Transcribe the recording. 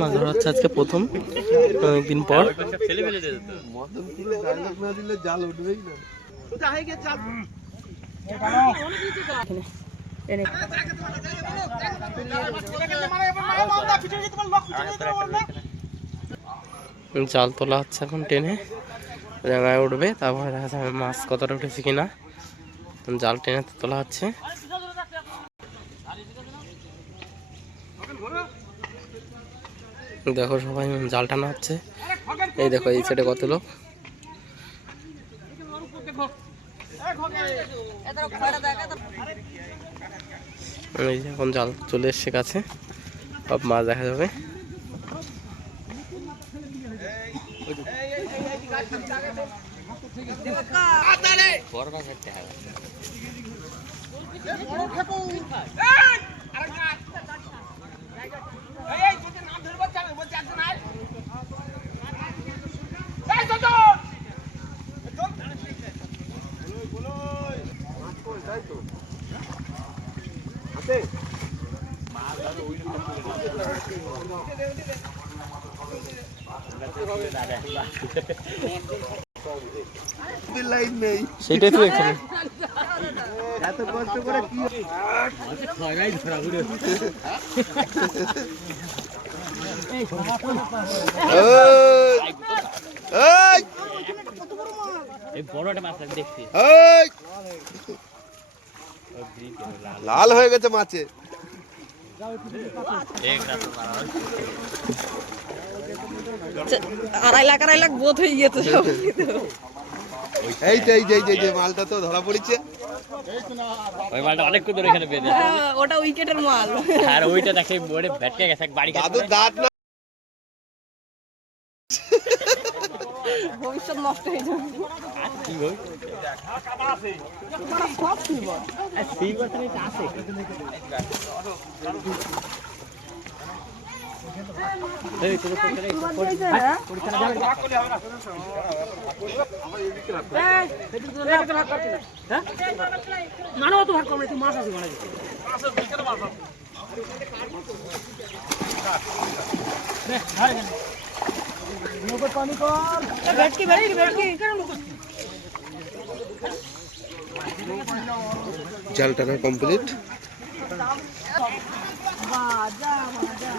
মাছ ধরা হচ্ছে আজকে প্রথম অনেকদিন পর। জাল তোলা হচ্ছে এখন টেনে, জায়গায় উঠবে, তারপরে দেখা যাবে মাছ কতটা উঠেছে কিনা। জাল টেনে তোলা হচ্ছে। দেখো সবাই জাল টানা হচ্ছে। এই দেখো এই সাইডে কত লোক। এই যে এখন জাল চলে এসছে কাছে, সব মাছ দেখা যাবে। সেটাই তো দেখছি এত কষ্ট করে কি লাল হয়ে গেছে মাছে। আড়াই লাখ বোধ হয়ে গেছে। এই যে মালটা তো ধরা পড়েছে। ওই মালটা অনেক দূর এখানে বেঁধে আছে। ওটা উইকেটের মাল। আর ওইটা দেখে বড়ে ভেটকে গেছে বাড়ি কাছে। দাদু দাঁত না ভবিষ্যৎ নষ্ট হয়ে যাবে। কি হই? সব সিলভার। সিলভার তো আছে। এই তোর পক্ষে মানো তো ভাগ করবে, তুই মাছ আছে মানে মাছের ভিতরে মাছ আছে। রে হাই গেল নগর পানি কর। এ ভেটকি কেন নগর? জাল টানা কমপ্লিট। বাজা বাজা